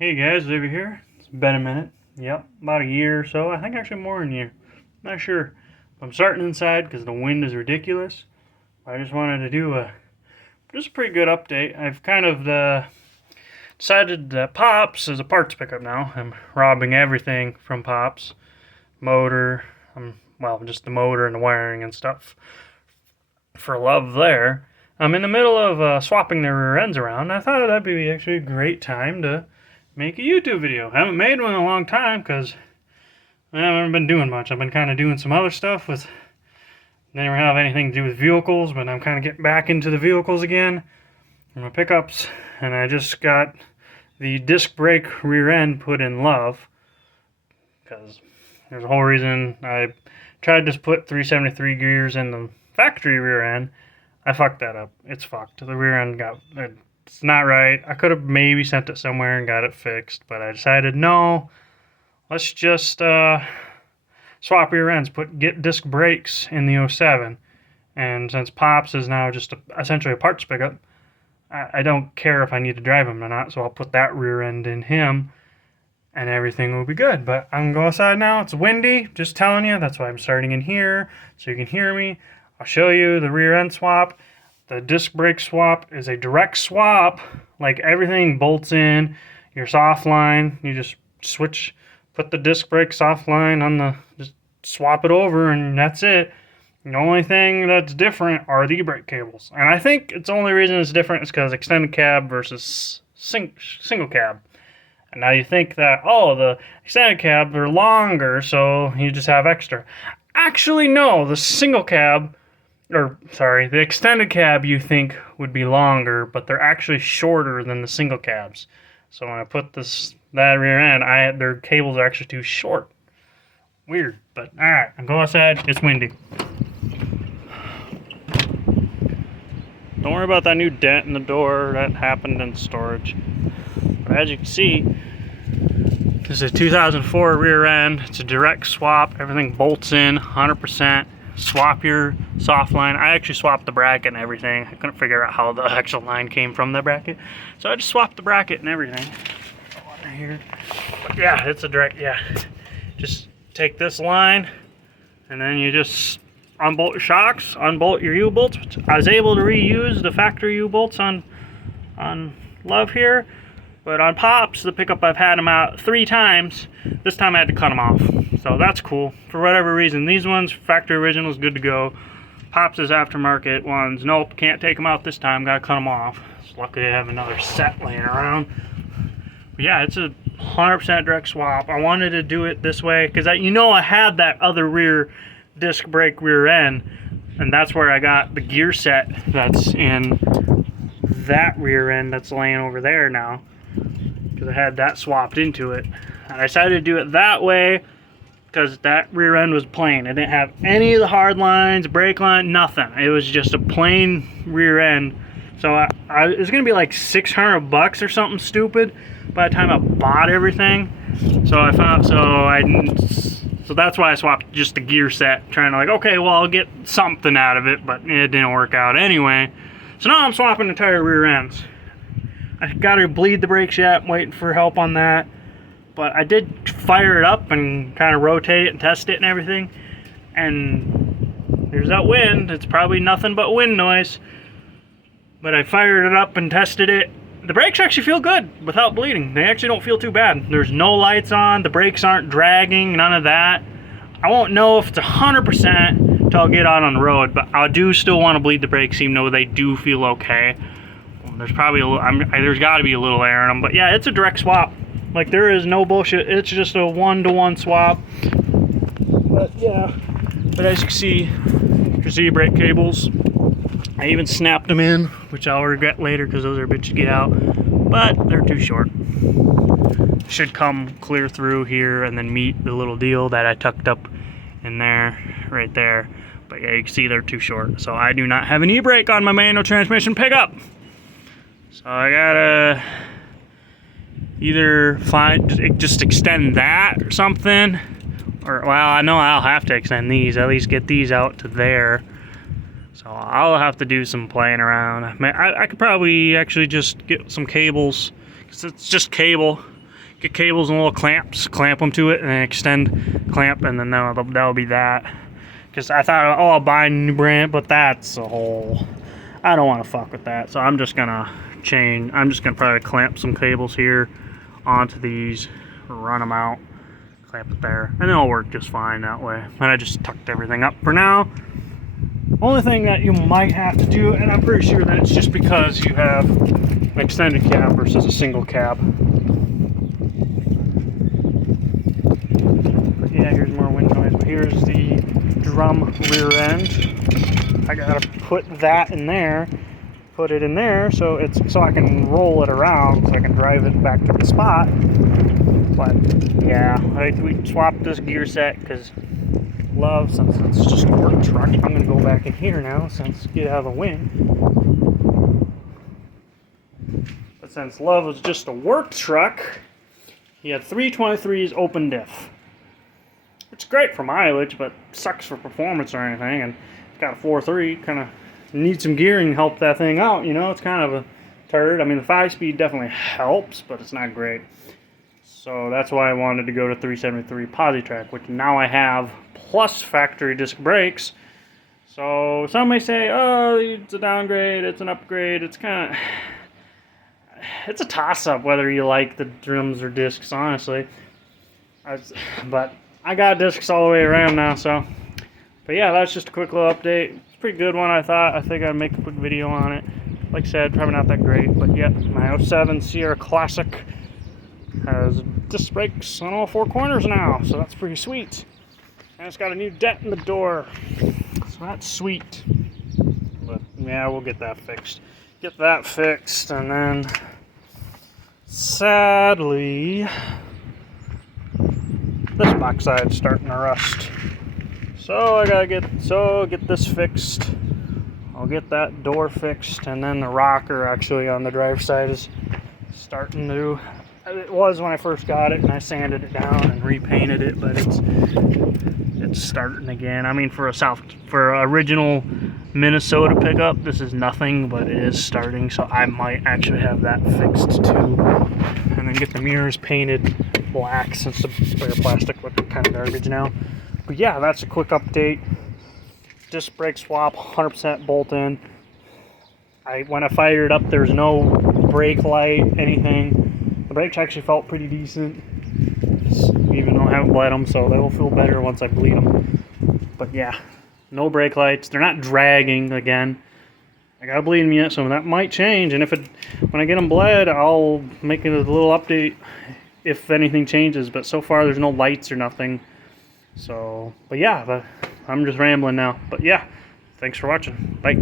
Hey guys, over here. It's been a minute. Yep, about a year or so. I think actually more than a year. Not sure. I'm starting inside because the wind is ridiculous. I just wanted to do a pretty good update. I've kind of decided that Pops is a parts pickup now. I'm robbing everything from Pops. Motor, well, just the motor and the wiring and stuff for love there. I'm in the middle of swapping the rear ends around. I thought that'd be actually a great time to make a YouTube video. I haven't made one in a long time because I haven't been doing much. I've been kind of doing some other stuff with, never have anything to do with vehicles, but I'm kind of getting back into the vehicles again. My pickups, and I just got the disc brake rear end put in love because there's a whole reason. I tried to put 373 gears in the factory rear end. I fucked that up. It's fucked. The rear end it's not right. I could have maybe sent it somewhere and got it fixed, but I decided no. Let's just swap rear ends. Get disc brakes in the '07, and since Pops is now just essentially a parts pickup, I don't care if I need to drive him or not. So I'll put that rear end in him, and everything will be good. But I'm gonna go outside now. It's windy. Just telling you. That's why I'm starting in here so you can hear me. I'll show you the rear end swap. The disc brake swap is a direct swap. Like everything bolts in. Your soft line, you just switch, put the disc brake soft line on just swap it over, and that's it. The only thing that's different are the brake cables. And I think it's the only reason it's different is because extended cab versus single cab. And now you think that, oh, the extended cab are longer, so you just have extra. Actually, no, the the extended cab you think would be longer, but they're actually shorter than the single cabs. So when I put that rear end, their cables are actually too short. Weird, but alright, I'll go outside. It's windy. Don't worry about that new dent in the door. That happened in storage. But as you can see, this is a 2004 rear end. It's a direct swap. Everything bolts in 100%. Swap your soft line. I actually swapped the bracket and everything. I couldn't figure out how the actual line came from the bracket, so I just swapped the bracket and everything. Right here. But yeah, it's a direct. Yeah, just take this line, and then you just unbolt your shocks, unbolt your U-bolts. I was able to reuse the factory U-bolts on Love here, but on Pops, the pickup, I've had them out 3 times. This time I had to cut them off. So that's cool. For whatever reason, these ones, factory originals, good to go. Pops is aftermarket ones. Nope, can't take them out this time. Gotta cut them off. It's lucky I have another set laying around. But yeah, it's a 100% direct swap. I wanted to do it this way because I had that other rear disc brake rear end, and that's where I got the gear set that's in that rear end that's laying over there now, because I had that swapped into it. And I decided to do it that way because that rear end was plain. It didn't have any of the hard lines, brake line, nothing. It was just a plain rear end. So it was gonna be like $600 or something stupid by the time I bought everything. So so that's why I swapped just the gear set, trying to like, okay, well, I'll get something out of it, but it didn't work out anyway. So now I'm swapping the entire rear ends. I gotta bleed the brakes yet. I'm waiting for help on that. But I did fire it up and kind of rotate it and test it and everything. And there's that wind. It's probably nothing but wind noise. But I fired it up and tested it. The brakes actually feel good without bleeding. They actually don't feel too bad. There's no lights on. The brakes aren't dragging. None of that. I won't know if it's 100% until I'll get out on the road. But I do still want to bleed the brakes, even though they do feel okay. There's probably there's got to be a little air in them. But yeah, it's a direct swap. Like, there is no bullshit. It's just a 1-to-1 swap. But yeah, but as you can see brake cables. I even snapped them in, which I'll regret later because those are a bitch to get out. But they're too short. Should come clear through here and then meet the little deal that I tucked up in there, right there. But yeah, you can see they're too short. So I do not have an e-brake on my manual transmission pickup. So I gotta either just extend that or something, or well, I know I'll have to extend these, at least get these out to there. So I'll have to do some playing around. I could probably actually just get some cables, because it's just cable. get cables and little clamps, clamp them to it, and then extend clamp, and then that'll be that. Because I thought, oh, I'll buy a new brand, but that's a whole, I don't want to fuck with that. So I'm just gonna probably clamp some cables here onto these, run them out, clamp it there, and it'll work just fine that way. And I just tucked everything up for now. Only thing that you might have to do, and I'm pretty sure that it's just because you have an extended cab versus a single cab. But yeah, here's more wind noise. But here's the drum rear end. I gotta put that in there, put it in there so I can roll it around, so I can drive it back to the spot. But yeah, we swapped this gear set because Love, since it's just a work truck, I'm gonna go back in here now since get out of the wind. But since Love was just a work truck, he had 323s open diff. It's great for mileage, but sucks for performance or anything. And it's got a 4.3, kind of needs some gearing to help that thing out. You know, it's kind of a turd. I mean, the 5-speed definitely helps, but it's not great. So that's why I wanted to go to 373 Positrack, which now I have, plus factory disc brakes. So some may say, oh, it's a downgrade, it's an upgrade. It's kind of, it's a toss-up whether you like the drums or discs, honestly. But I got discs all the way around now, so. But yeah, that's just a quick little update. It's a pretty good one, I thought. I think I'd make a quick video on it. Like I said, probably not that great, but yeah, my 07 Sierra Classic has disc brakes on all 4 corners now, so that's pretty sweet. And it's got a new dent in the door, so that's sweet. But yeah, we'll get that fixed. And then sadly, this backside's starting to rust. So I gotta get this fixed. I'll get that door fixed, and then the rocker actually on the driver's side is starting to. It was when I first got it, and I sanded it down and repainted it, but it's starting again. I mean, for a original Minnesota pickup, this is nothing, but it is starting, so I might actually have that fixed too, and then get the mirrors painted black since the clear plastic look kind of garbage now. But yeah, that's a quick update. Disc brake swap, 100% bolt in. When I fired it up, there's no brake light, anything. The brakes actually felt pretty decent, even though I haven't bled them, so they will feel better once I bleed them. But yeah, no brake lights. They're not dragging again. I gotta bleed them yet, so that might change. And when I get them bled, I'll make a little update if anything changes. But so far, there's no lights or nothing. So, but yeah, I'm just rambling now. But yeah, thanks for watching. Bye.